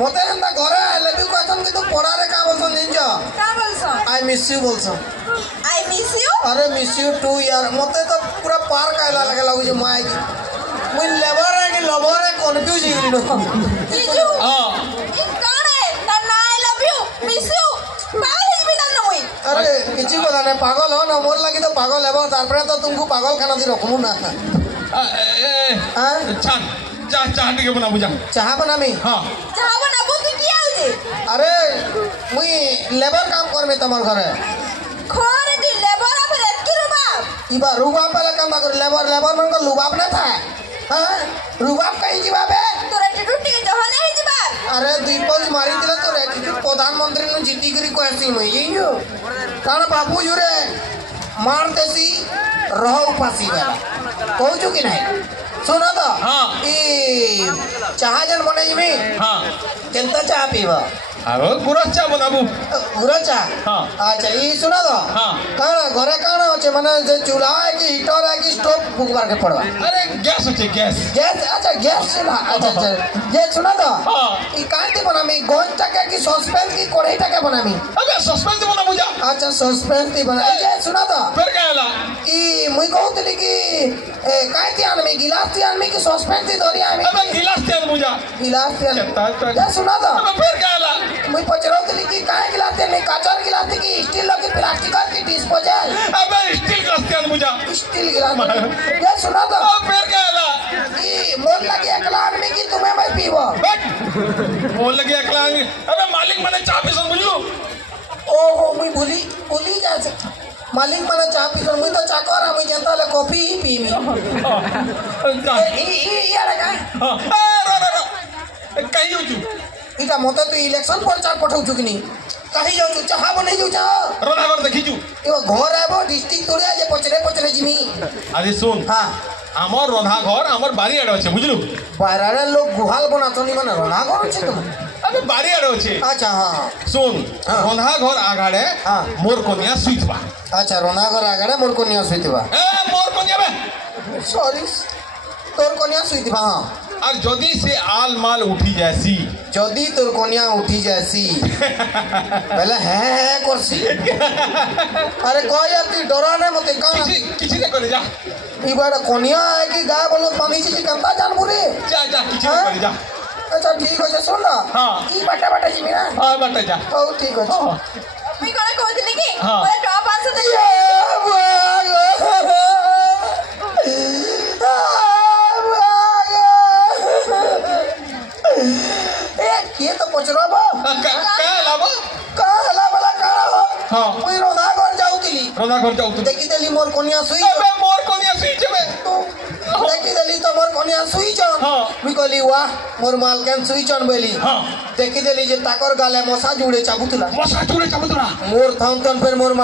मते एंदा घरे आले भी कहसन कि तू पढ़ा रे का बोलसन जिंज का बोलसन आई मिस यू बोलसन आई मिस यू अरे मिस यू टू यार मते तो पूरा पार कायला लगे लागु जे माय की मुई लेबर है कि लवर है कंफ्यूज ही नो जीजू हां इन कौन है ना I love you miss you पागल ही भी ना मुई अरे किछि को ना पागल हो ना मोर लगी तो पागल हेबो तार पर तो तुमको पागल खाना दी रखमु ना चाह चाह चाह के बना बुझा चाह बनामी हां चाह बनाबो की किया होजे अरे मुई लेबर काम करमे तमर घरे खोरे दी लेबर पर की रुबाब इबा रुबाब पहले काम कर लेबर मन को लुबाब ना था हां रुबाब कहीं जीवाबे तोरा टिटुटी के जहन है जीबा अरे दीपक मारी दिला तो रेटिट्यूड प्रधानमंत्री नु जीती करी कहसी मैं यो कारण बाबू जुरे मारतेसी रहो उपासी वाला कहू छु कि नहीं सुनो तो हां ई चाह जन बने जिमी हां केनता चाह पीबा आरो गुरस चा बनाबू पूरा चाह हां अच्छा ई सुनो तो हां काना घरे काना होचे माने जे चूल्हा है कि हीटर है कि स्टोव फुकबार के पड़वा अरे गैस होचे गैस अच्छा गैस चूल्हा अच्छा ये सुनो तो हां ई कांती बनामी गोंज टके की सॉसपेन की कढ़ाई टके बनामी अबे सस्पेंस बना बुझा अच्छा सॉसपेन की बना ये सुनो तो फिर कहला ई मुई कहतली कि कांती आनमी गिलास ती आनमी की सॉसपेन ती धरी आनमी अबे गिलास तेल बुझा गिलास ती चत्ता ये सुनो तो अबे फिर कहला मुई पचरौतली कि काहे गिलास ती नहीं काचर गिलास ती की स्टील की प्लास्टिक की डिस्पोजल अबे स्टील ग्लास तेल बुझा स्टील गिलास ये सुनो तो फिर कहला ई मोर लगी अकला आनमी की तुम्हें मैं पीबो बोल लगे अकला अबे मालिक मने चाह पी सब बुझलू ओहो मुई भूली जा से मालिक मने चाह पी मुई तो चाकर मुई जनता ले कॉफी ही पीमी ई यार का कहीं जाऊ तू इटा मते तो इलेक्शन प्रचार पठाउ चुकनी कहीं जाऊ तू चाह बनै जाऊ जा रोनागर देखी तू एगो घर आबो डिस्ट्रिक्ट तोड़िया जे पचरे जिमी अरे सुन हां আমার রন্ধা ঘর আমার বাড়ি আড়ে আছে বুঝলু বাইরে লোক গুহাল বনাতনি মানে রনা ঘর আছে তো আবে বাড়ি আড়ে আছে আচ্ছা হ্যাঁ শুন রন্ধা ঘর আগাড়ে মোর কনিয়া সুইতবা আচ্ছা রনা ঘর আগাড়ে মোর কনিয়া সুইতবা মোর কনিয়া বে সরি তোর কনিয়া সুইতবা হ্যাঁ আর যদি সে আল মাল উঠি যাসি যদি তোর কনিয়া উঠি যাসি বলে হ্যাঁ করছি আরে কই আর তুই ডরা না মতে কাম কিছু না করে যা इबार कोनिया है कि गाय बोलो पानी से कंता जानबो रे जा जा किछ ना कर जा अच्छा ठीक हो सुन ना हां ई बटा जी मेरा हां बटा जा ओ ठीक हो मी कोने कहतली कि हां ओए टॉप आंसर दे ये तो पचरो बा का लाबो का हला वाला का हो हां ओई रोदा घर जाउतली रोदा घर जाउ तू देखि देली मोर कोनिया सुई अबे मोर कोनिया सुई छबे देखि देली तो मोर कोनिया सुई छन हां मी कहली वाह मोर माल केन सुई छन बेली हां देखि देली जे ताकर गाले मसा जुड़े चाबुतला मसा जुड़े चाबुतला मोर थान तन फिर मोर